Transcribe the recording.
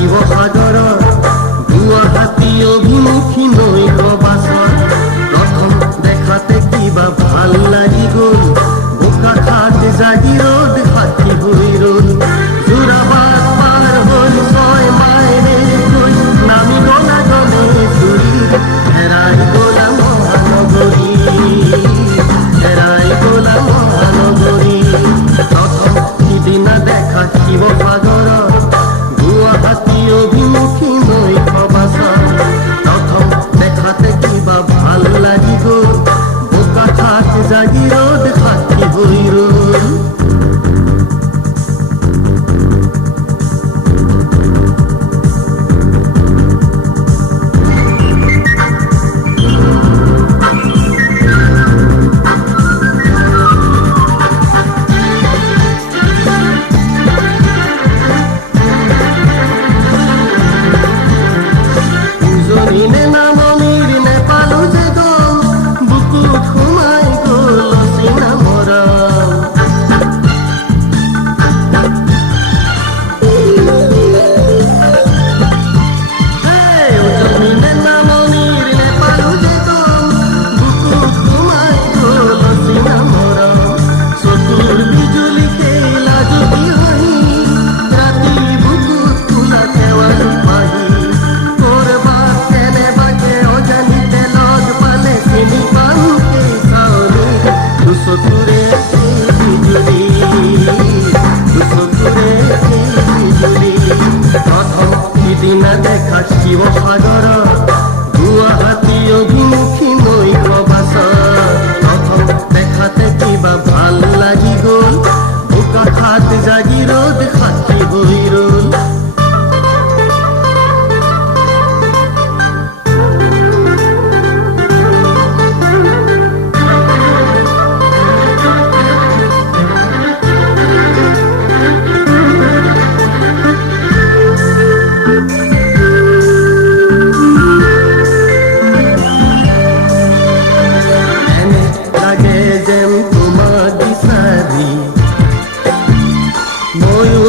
শিৱসাগৰৰ গুৱাহাটী অভিমুখী নৈশ বাছত প্ৰথম দেখাতে কিবা ভাল লাগি গ'ল। বোকাখাট জাগিৰোড সাক্ষী হৈ ৰ'ল। যোৰাবাট পাৰ হৈ 6 মাইলে গৈ নামি গ'লা গণেশগুৰি। হেৰাই গ'লা মহানগৰী, হেৰাই গ'লা মহানগৰী। প্ৰথম সিদিনা দেখা শিৱসাগৰৰ গুৱাহাটী অভিমুখী নৈশ বাছত প্ৰথম দেখাতে কিবা ভাল লাগি গ'ল। বোকাখাট জাগিৰোড সাক্ষী হৈ ৰ'ল। উজনি নে নামনিৰ নেপালো যে গ'ল, বুকুত সোমাই গ'ল অচিনা মৰম। উজনি নে নামনিৰ নেপালো যে গ'ল, বুকুত সোমাই গ'ল অচিনা মৰম। চকুৰ বিজুলীকে লাজুকী হাঁহি ৰাতি বুকুত তোলা সেৱাৰ পাহি। ক'ৰবাত কেনেবাকে অজানিতে লগ পালে চিনি পাম সেই চাউনি। দুচকুৰে সেই বিজুলী, দুচকুৰে সেই বিজুলী। প্ৰথম সিদিনা দেখা শিৱসাগৰৰ গুৱাহাটী অভিমুখী নৈশ বাছত প্ৰথম দেখাতে কিবা ভাল লাগি গ'ল। বোকাখাট জাগিৰোড সাক্ষী হৈ ৰ'ল। এনে লাগে যেন তোমাক বিচাৰি ময়ো